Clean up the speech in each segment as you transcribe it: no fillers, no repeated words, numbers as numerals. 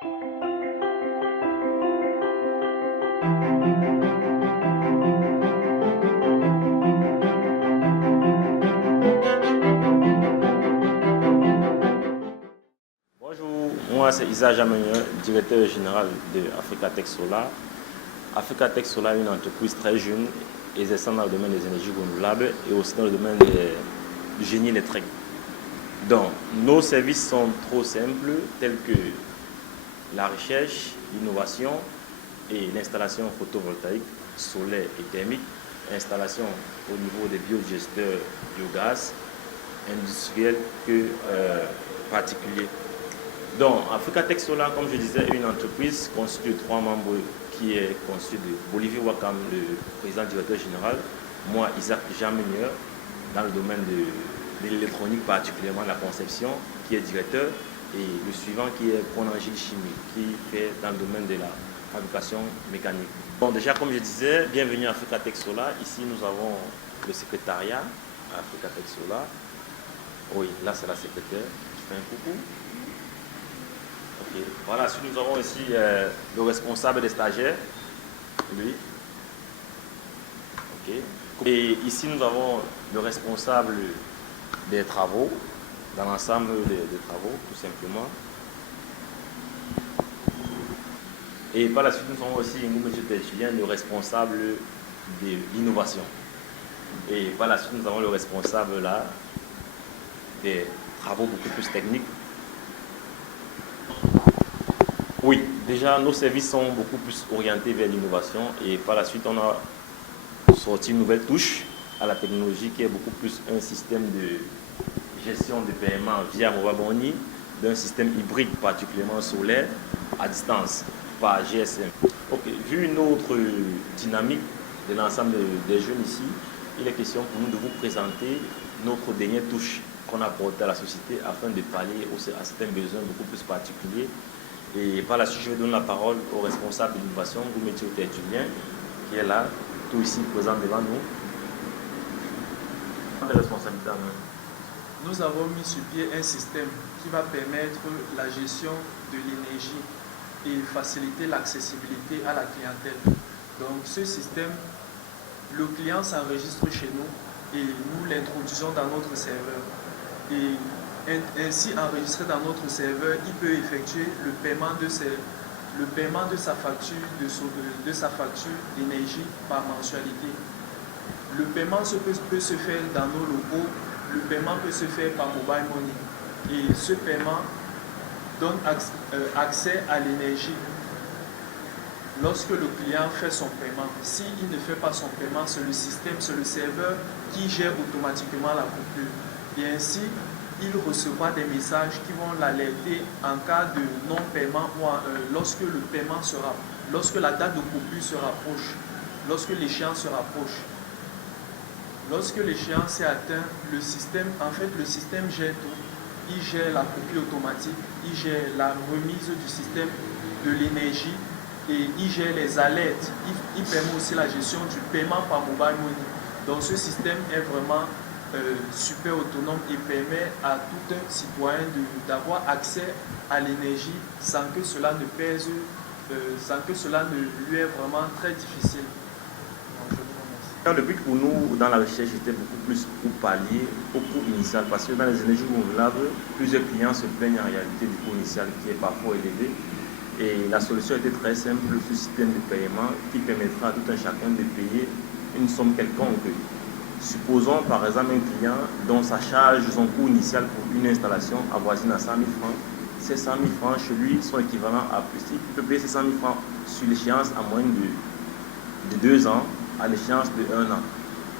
Bonjour, moi c'est Isa Jamenier, directeur général de Africa Tech Solar. Africa Tech Solar est une entreprise très jeune, exerçant dans le domaine des énergies renouvelables et aussi dans le domaine du génie électrique. Donc, nos services sont trop simples, tels que la recherche, l'innovation et l'installation photovoltaïque, solaire et thermique, installation au niveau des biodigesteurs biogaz, industriels que particuliers. Donc, Africa Tech Solar, comme je disais, est une entreprise constituée de 3 membres qui est constituée de Olivier Wakam, le président directeur général, moi, Isaac Jamenier, dans le domaine de l'électronique, particulièrement la conception, qui est directeur, et le suivant qui est Konangil Chimie, qui fait dans le domaine de la fabrication mécanique. Bon, déjà, comme je disais, bienvenue à Africa Tech Solar. Ici, nous avons le secrétariat à Africa Tech Solar. Oui, là, c'est la secrétaire. Je fais un coucou. Okay. Voilà, ensuite nous avons ici le responsable des stagiaires, lui. Okay. Et ici nous avons le responsable des travaux, dans l'ensemble des travaux, tout simplement. Et par la suite nous avons aussi monsieur Julien, le responsable de l'innovation. Et par la suite nous avons le responsable là des travaux beaucoup plus techniques. Oui, déjà nos services sont beaucoup plus orientés vers l'innovation et par la suite on a sorti une nouvelle touche à la technologie qui est beaucoup plus un système de gestion de paiement via mobile money, d'un système hybride particulièrement solaire à distance par GSM. Okay. Vu notre dynamique de l'ensemble des jeunes ici, il est question pour nous de vous présenter notre dernière touche qu'on a apportée à la société afin de pallier à certains besoins beaucoup plus particuliers. Et par la suite, je vais donner la parole au responsable de l'innovation, Goumetio Julien, qui est là, tout ici présent devant nous. Nous avons mis sur pied un système qui va permettre la gestion de l'énergie et faciliter l'accessibilité à la clientèle. Donc ce système, le client s'enregistre chez nous et nous l'introduisons dans notre serveur. Et ainsi enregistré dans notre serveur, il peut effectuer le paiement de sa facture d'énergie par mensualité. Le paiement peut se faire dans nos locaux, le paiement peut se faire par mobile money. Et ce paiement donne accès à l'énergie lorsque le client fait son paiement. S'il ne fait pas son paiement, c'est le système, c'est le serveur qui gère automatiquement la coupure. Et ainsi, il recevra des messages qui vont l'alerter en cas de non-paiement ou lorsque la date de coupure se rapproche, lorsque l'échéance se rapproche. Lorsque l'échéance est atteinte, le système gère tout. Il gère la coupure automatique, il gère la remise du système de l'énergie et il gère les alertes. Il permet aussi la gestion du paiement par mobile money. Donc ce système est vraiment super autonome et permet à tout un citoyen d'avoir accès à l'énergie sans que cela ne pèse, sans que cela ne lui est vraiment très difficile. Donc, je vous remercie. Le but pour nous dans la recherche était beaucoup plus pour pallier au coût initial parce que dans les énergies renouvelables, plusieurs clients se plaignent en réalité du coût initial qui est parfois élevé. Et la solution était très simple, ce système de paiement qui permettra à tout un chacun de payer une somme quelconque. Supposons par exemple un client dont sa charge, son coût initial pour une installation avoisine à 100 000 francs. Ces 100 000 francs chez lui sont équivalents à plus. Il peut payer ces 100 000 francs sur l'échéance à moins de 2 ans, à l'échéance de 1 an.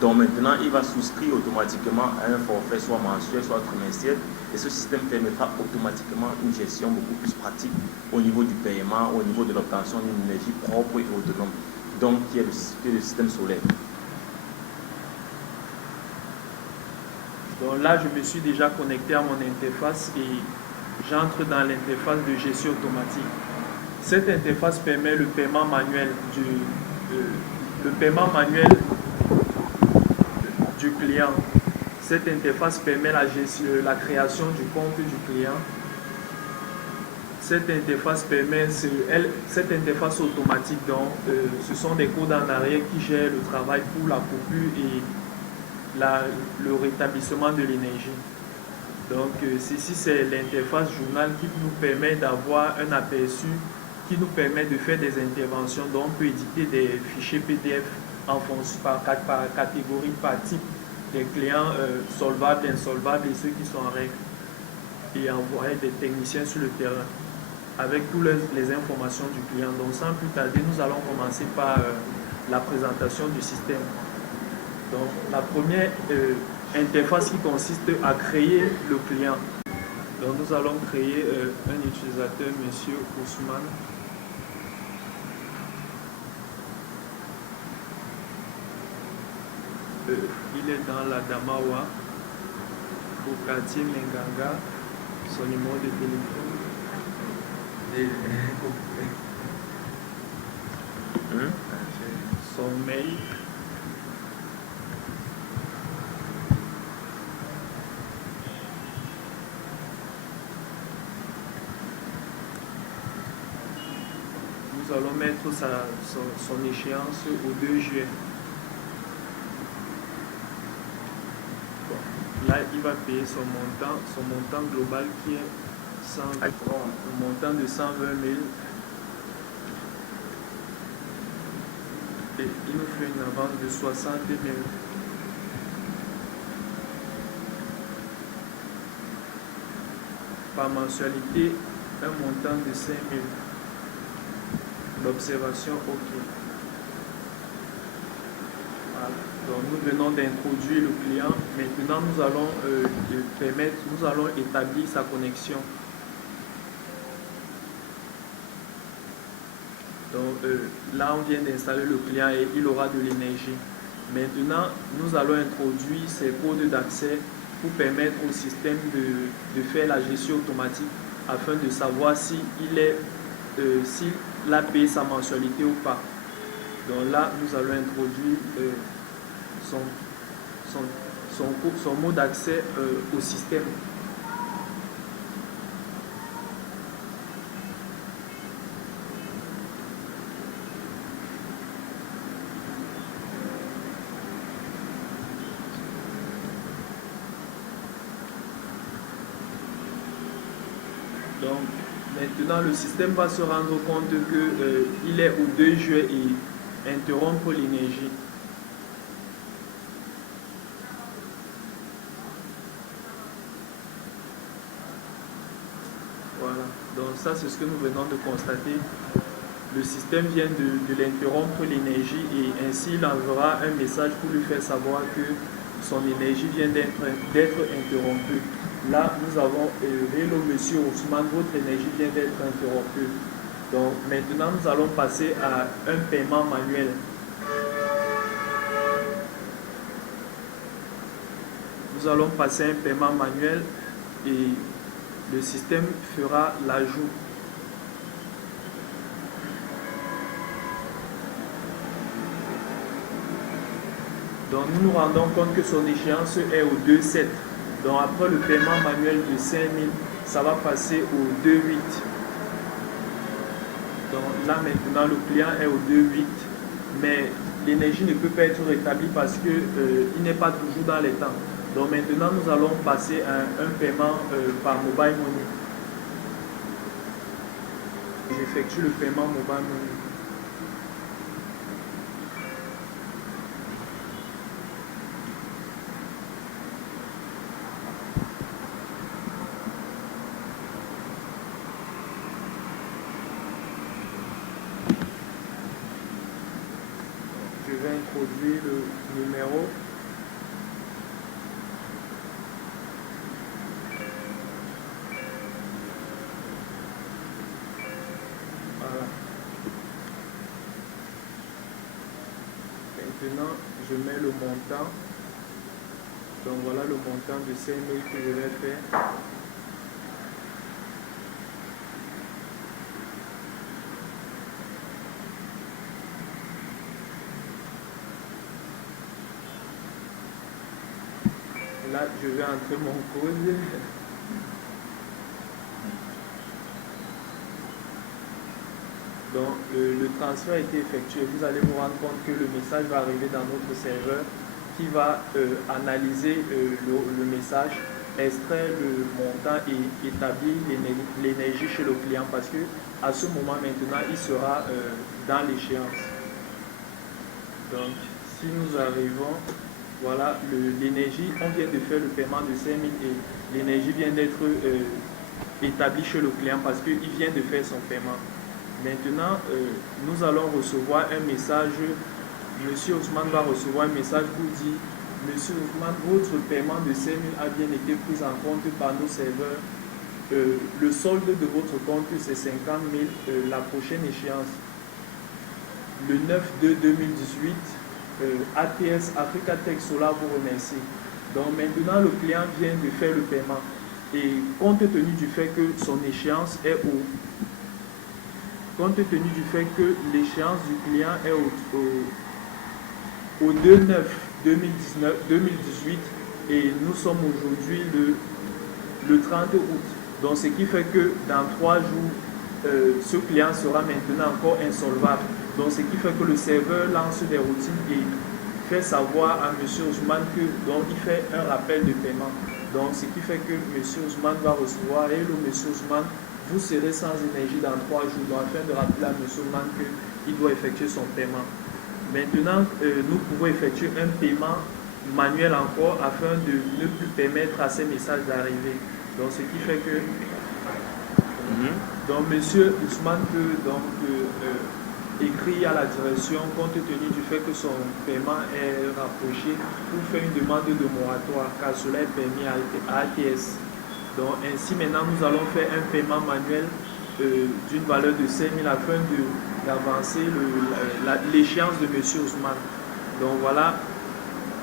Donc maintenant, il va souscrire automatiquement à un forfait, soit mensuel, soit trimestriel. Et ce système permettra automatiquement une gestion beaucoup plus pratique au niveau du paiement, au niveau de l'obtention d'une énergie propre et autonome. Donc, qui est le système solaire. Donc là, je me suis déjà connecté à mon interface et j'entre dans l'interface de gestion automatique. Cette interface permet le paiement manuel du client. Cette interface permet la création du compte du client. cette interface permet, cette interface automatique, donc, ce sont des codes en arrière qui gèrent le travail pour la coupure et le rétablissement de l'énergie. Donc, ceci, c'est l'interface journal qui nous permet d'avoir un aperçu, qui nous permet de faire des interventions. Donc, on peut éditer des fichiers PDF en fonction, par catégorie, par type, des clients solvables, insolvables et ceux qui sont en règle, et envoyer des techniciens sur le terrain avec toutes les informations du client. Donc, sans plus tarder, nous allons commencer par la présentation du système. Donc, la première interface qui consiste à créer le client. Donc, nous allons créer un utilisateur, Monsieur Ousmane. Il est dans la Damawa, au quartier Menganga. Son numéro de téléphone. Son mail. Nous allons mettre son échéance au 2 juillet. Là, il va payer son montant global qui est 120, un montant de 120 000. Et il nous fait une avance de 60 000. Par mensualité, un montant de 5 000. L'observation, OK. Voilà. Donc, nous venons d'introduire le client. Maintenant, nous allons établir sa connexion. Donc, là, on vient d'installer le client et il aura de l'énergie. Maintenant, nous allons introduire ces codes d'accès pour permettre au système de faire la gestion automatique afin de savoir s'il a payé sa mensualité ou pas. Donc là, nous allons introduire son mot d'accès au système. Donc, maintenant, le système va se rendre compte qu'il est au 2 juillet et interrompre l'énergie. Voilà. Donc, ça, c'est ce que nous venons de constater. Le système vient de l'interrompre l'énergie et ainsi, il enverra un message pour lui faire savoir que son énergie vient d'être interrompue. Là, nous avons hello monsieur Ousmane, votre énergie vient d'être interrompue. Donc maintenant, nous allons passer à un paiement manuel. Nous allons passer à un paiement manuel et le système fera l'ajout. Donc nous nous rendons compte que son échéance est au 2,7. Donc après le paiement manuel de 5 000, ça va passer au 2,8. Donc là maintenant le client est au 2,8, mais l'énergie ne peut pas être rétablie parce qu'il n'est pas toujours dans les temps. Donc maintenant nous allons passer à un paiement par mobile money. J'effectue le paiement mobile money. Je vais introduire le numéro. Voilà. Maintenant, je mets le montant. Donc voilà le montant de 5 000 que je vais faire. Là, je vais entrer mon code. Donc le transfert a été effectué. Vous allez vous rendre compte que le message va arriver dans notre serveur qui va analyser le message, extraire le montant et établir l'énergie chez le client parce que à ce moment maintenant il sera dans l'échéance. Donc si nous arrivons, voilà l'énergie, on vient de faire le paiement de 5 000 et l'énergie vient d'être établie chez le client parce qu'il vient de faire son paiement. Maintenant, nous allons recevoir un message. Monsieur Ousmane va recevoir un message pour dire Monsieur Ousmane, votre paiement de 5 000 a bien été pris en compte par nos serveurs. Le solde de votre compte, c'est 50 000. La prochaine échéance, le 9/2/2018, ATS Africa Tech Solar vous remercie. Donc maintenant, le client vient de faire le paiement. Et compte tenu du fait que son échéance est compte tenu du fait que l'échéance du client est au 2/9/2018 et nous sommes aujourd'hui le 30 août. Donc ce qui fait que dans 3 jours, ce client sera maintenant encore insolvable. Donc ce qui fait que le serveur lance des routines et fait savoir à M. Ousmane que donc il fait un rappel de paiement. Donc ce qui fait que M. Ousmane va recevoir, hello M. Ousmane, vous serez sans énergie dans 3 jours, donc afin de rappeler à M. Ousmane qu'il doit effectuer son paiement. Maintenant, nous pouvons effectuer un paiement manuel encore afin de ne plus permettre à ces messages d'arriver. Donc ce qui fait que donc M. Ousmane peut donc écrit à la direction compte tenu du fait que son paiement est rapproché pour faire une demande de moratoire car cela est permis à ATS. Donc ainsi maintenant nous allons faire un paiement manuel d'une valeur de 5 000 afin d'avancer l'échéance de M. Ousmane. Donc voilà,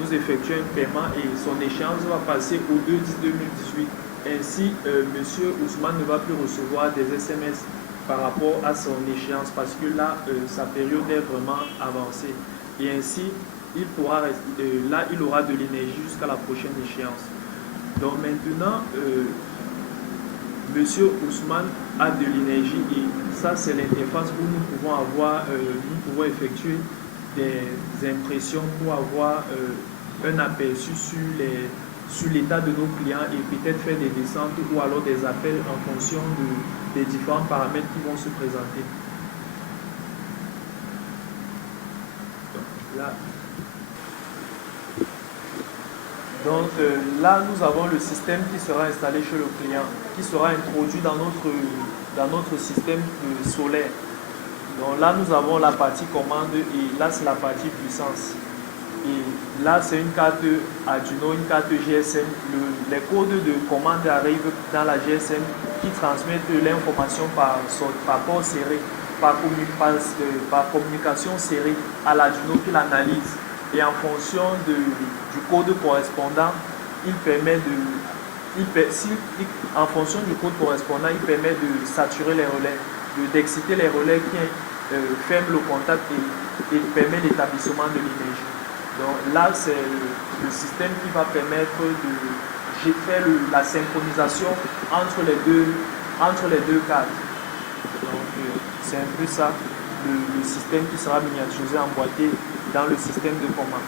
nous effectuons un paiement et son échéance va passer au 2/10/2018. Ainsi, M. Ousmane ne va plus recevoir des SMS par rapport à son échéance parce que là, sa période est vraiment avancée. Et ainsi, il pourra là, il aura de l'énergie jusqu'à la prochaine échéance. Donc maintenant, Monsieur Ousmane a de l'énergie et ça, c'est l'interface où nous pouvons avoir, nous pouvons effectuer des impressions pour avoir un aperçu sur l'état de nos clients et peut-être faire des descentes ou alors des appels en fonction des différents paramètres qui vont se présenter. Donc là, nous avons le système qui sera installé chez le client, qui sera introduit dans notre système solaire. Donc là, nous avons la partie commande et là, c'est la partie puissance. Et là, c'est une carte Arduino, une carte GSM. Les codes de commande arrivent dans la GSM qui transmettent l'information par port serré, par communication serrée à l'Arduino qui l'analyse. Et en fonction du code correspondant, en fonction du code correspondant, il permet de saturer les relais, d'exciter les relais qui ferment le contact et permet l'établissement de l'énergie. Donc là, c'est le système qui va permettre de faire la synchronisation entre les deux cartes. Donc c'est un peu ça, le système qui sera miniaturisé, emboîté dans le système de commande.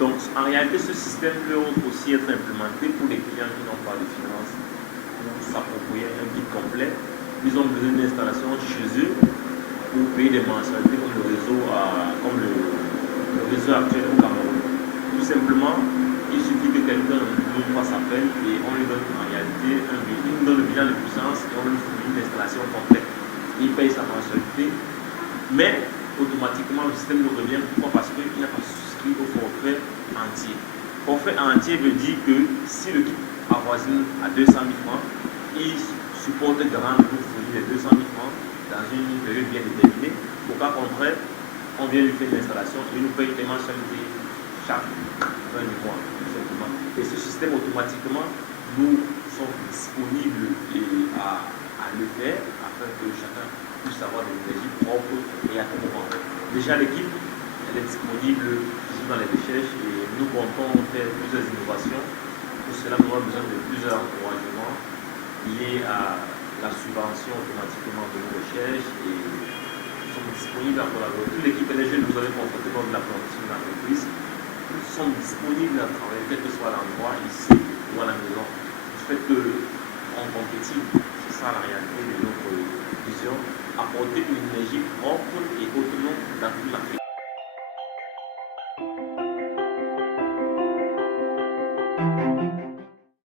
Donc en réalité, ce système peut aussi être implémenté pour les clients qui n'ont pas de finances pour s'approprier un kit complet. Ils ont besoin d'une installation chez eux pour payer des mensualités comme le réseau actuel au Cameroun. Tout simplement, il suffit que quelqu'un nous fasse appel et on lui donne en réalité le bilan de puissance et on lui fournit une installation complète. Il paye sa mensualité, mais automatiquement le système nous revient. Pourquoi? Parce qu'il n'a pas souscrit au forfait entier. Forfait entier veut dire que si le kit avoisine à 200 000 francs, il supporte garant pour fournir les 200 000 francs dans une période bien déterminée. Au cas contraire, on vient lui faire l'installation et il nous paye les mensualités chaque fin du mois, tout simplement. Et ce système automatiquement nous sommes disponibles à le faire afin que chacun puisse avoir de l'énergie propre et à tout moment. Déjà l'équipe, elle est disponible toujours dans les recherches et nous comptons faire plusieurs innovations. Pour cela, nous avons besoin de plusieurs encouragements liés à la subvention automatiquement de nos recherches et nous sommes disponibles à collaborer. Toute l'équipe LG nous avait constaté lors de la production de l'entreprise. Nous sommes disponibles à travailler, quel que soit l'endroit, ici ou à la maison. Du fait qu'on compétit, c'est ça la réalité de notre vision, apporter une énergie propre et autonome